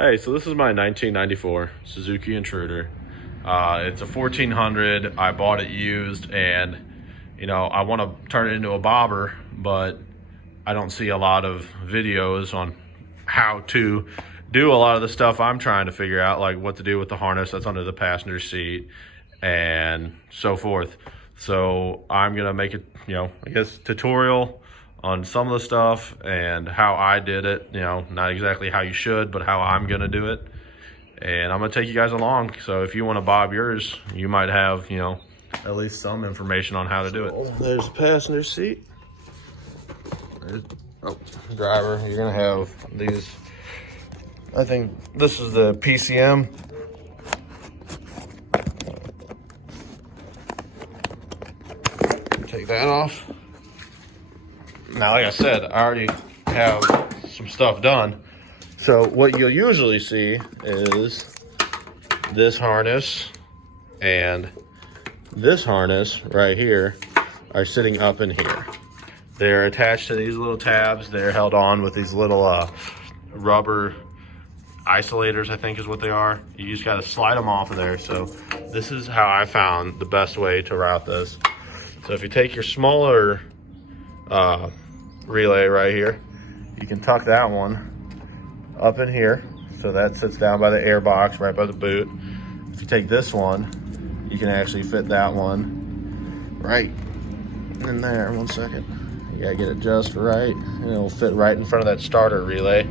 Hey, so this is my 1994 Suzuki Intruder. It's a 1400. I bought it used, and I want to turn it into a bobber, but I don't see a lot of videos on how to do a lot of the stuff I'm trying to figure out, like what to do with the harness that's under the passenger seat and so forth. So I'm gonna make it, I guess, tutorial on some of the stuff and how I did it, not exactly how you should, but how I'm gonna do it. And I'm gonna take you guys along. So if you want to bob yours, you might have, at least some information on how to do it. There's the passenger seat. Driver, you're gonna have these, I think this is the PCM. Take that off. Now, like I said, I already have some stuff done. So what you'll usually see is this harness and this harness right here are sitting up in here. They're attached to these little tabs. They're held on with these little rubber isolators, I think is what they are. You just gotta slide them off of there. So this is how I found the best way to route this. So if you take your smaller relay right here, you can tuck that one up in here. So that sits down by the air box, right by the boot. If you take this one, you can actually fit that one right in there. One second. You gotta get it just right, and it'll fit right in front of that starter relay.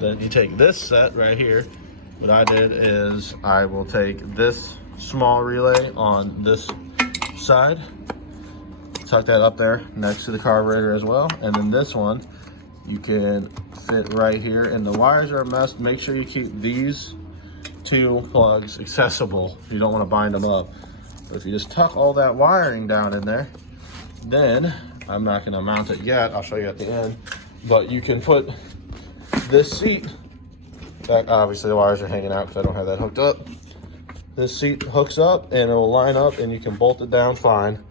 Then you take this set right here. What I did is I will take this small relay on this side, tuck that up there next to the carburetor as well, and then this one you can fit right here. And the wires are a mess. Make sure you keep these two plugs accessible. You don't want to bind them up. But if you just tuck all that wiring down in there, then I'm not going to mount it yet. I'll show you at the end. But you can put this seat back. Obviously the wires are hanging out because I don't have that hooked up. This seat hooks up and it will line up, and you can bolt it down fine.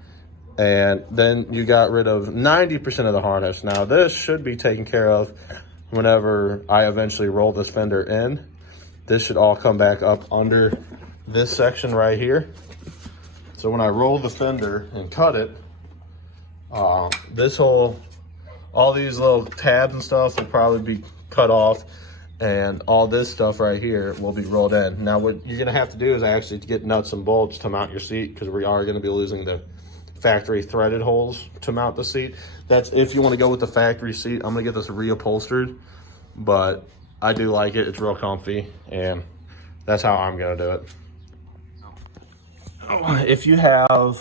And then you got rid of 90% of the harness. Now this should be taken care of whenever I eventually roll this fender in. This should all come back up under this section right here. So when I roll the fender and cut it, all these little tabs and stuff will probably be cut off, and all this stuff right here will be rolled in. Now what you're gonna have to do is actually to get nuts and bolts to mount your seat, because we are gonna be losing the factory threaded holes to mount the seat. That's if you want to go with the factory seat. I'm gonna get this reupholstered, but I do like it. It's real comfy, and that's how I'm gonna do it. If you have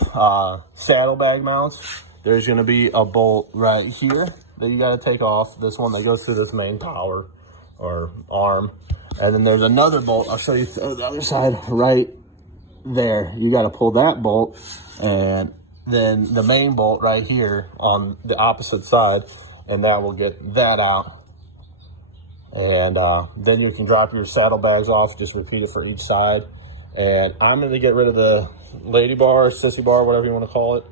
saddlebag mounts, there's gonna be a bolt right here that you gotta take off. This one that goes through this main power or arm. And then there's another bolt. I'll show you the other side right there. You gotta pull that bolt, and then the main bolt right here on the opposite side, and that will get that out. And then you can drop your saddlebags off. Just repeat it for each side. And I'm going to get rid of the lady bar, sissy bar, whatever you want to call it.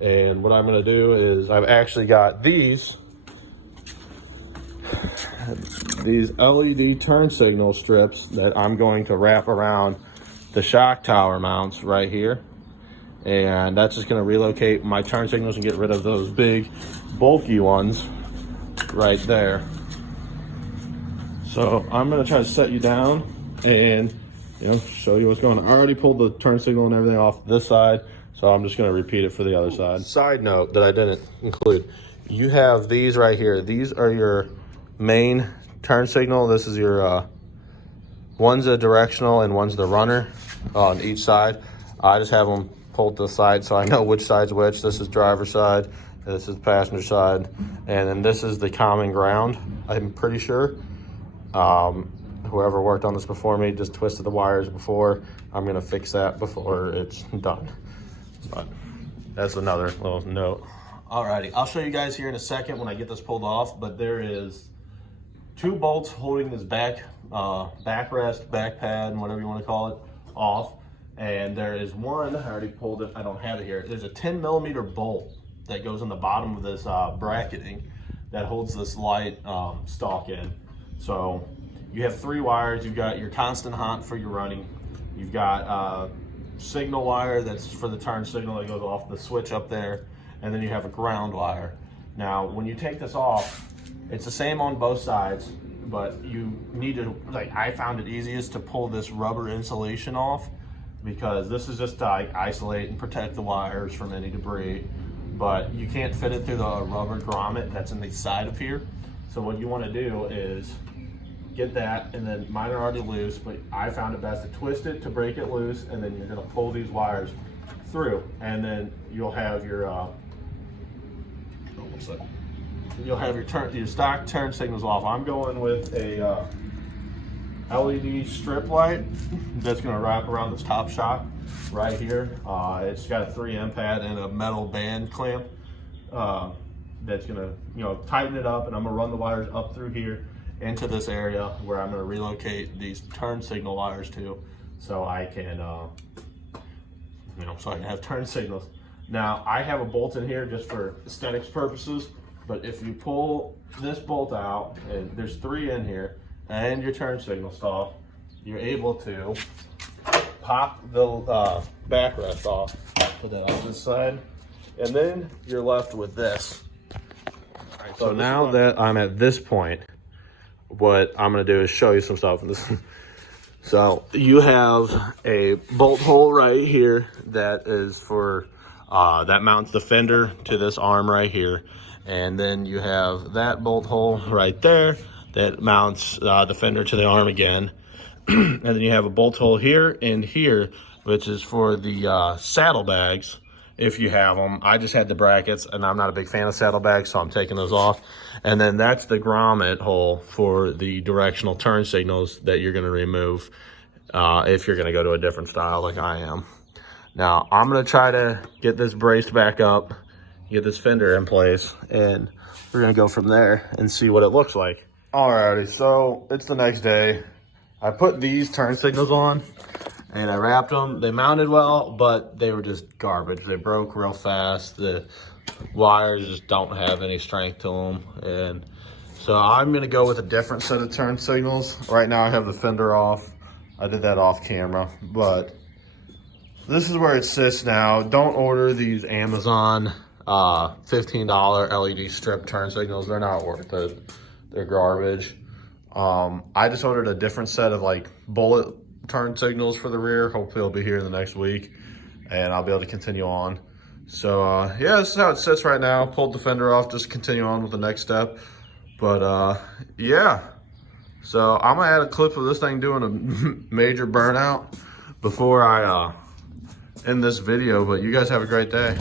And what I'm going to do is I've actually got these LED turn signal strips that I'm going to wrap around the shock tower mounts right here. And that's just going to relocate my turn signals and get rid of those big bulky ones right there. So I'm going to try to set you down and show you what's going on. I already pulled the turn signal and everything off this side, so I'm just going to repeat it for the other side. Side note that I didn't include, you have these right here. These are your main turn signal. This is your one's a directional and one's the runner on each side. I just have them pulled to the side so I know which side's which. This is driver's side, this is passenger side, and then this is the common ground, I'm pretty sure. Whoever worked on this before me just twisted the wires before. I'm gonna fix that before it's done. But that's another little note. Alrighty, I'll show you guys here in a second when I get this pulled off, but there is two bolts holding this backrest, back pad, whatever you want to call it, off. And there is one, I already pulled it, I don't have it here. There's a 10mm bolt that goes in the bottom of this bracketing that holds this light stalk in. So you have 3 wires. You've got your constant hot for your running. You've got signal wire that's for the turn signal that goes off the switch up there, and then you have a ground wire. Now when you take this off, it's the same on both sides, but you need to, like, I found it easiest to pull this rubber insulation off, because this is just to isolate and protect the wires from any debris, but you can't fit it through the rubber grommet that's in the side of here. So what you want to do is get that, and then mine are already loose, but I found it best to twist it to break it loose, and then you're going to pull these wires through, and then you'll have your your stock turn signals off. I'm going with a LED strip light that's going to wrap around this top shock right here. It's got a 3M pad and a metal band clamp that's going to, you know, tighten it up, and I'm going to run the wires up through here into this area where I'm going to relocate these turn signal wires to, so I can, you know, so I can have turn signals. Now I have a bolt in here just for aesthetics purposes, but if you pull this bolt out, and there's 3 in here, and your turn signal stalk, you're able to pop the backrest off, put that on this side, and then you're left with this. All right, so now that I'm at this point, what I'm going to do is show you some stuff. So you have a bolt hole right here that is for that mounts the fender to this arm right here, and then you have that bolt hole right there that mounts the fender to the arm again. And then you have a bolt hole here and here, which is for the saddlebags, if you have them. I just had the brackets, and I'm not a big fan of saddlebags, so I'm taking those off. And then that's the grommet hole for the directional turn signals that you're going to remove if you're going to go to a different style like I am. Now I'm going to try to get this braced back up, get this fender in place, and we're going to go from there and see what it looks like. Alrighty, so it's the next day. I put these turn signals on and I wrapped them. They mounted well, but they were just garbage. They broke real fast. The wires just don't have any strength to them. And so I'm gonna go with a different set of turn signals. Right now I have the fender off. I did that off camera, but this is where it sits now. Don't order these Amazon $15 LED strip turn signals. They're not worth it. They're garbage. I just ordered a different set of like bullet turn signals for the rear. Hopefully it'll be here in the next week and I'll be able to continue on. So yeah, this is how it sits right now. Pulled the fender off, just continue on with the next step. But yeah, so I'm gonna add a clip of this thing doing a major burnout before I end this video. But you guys have a great day.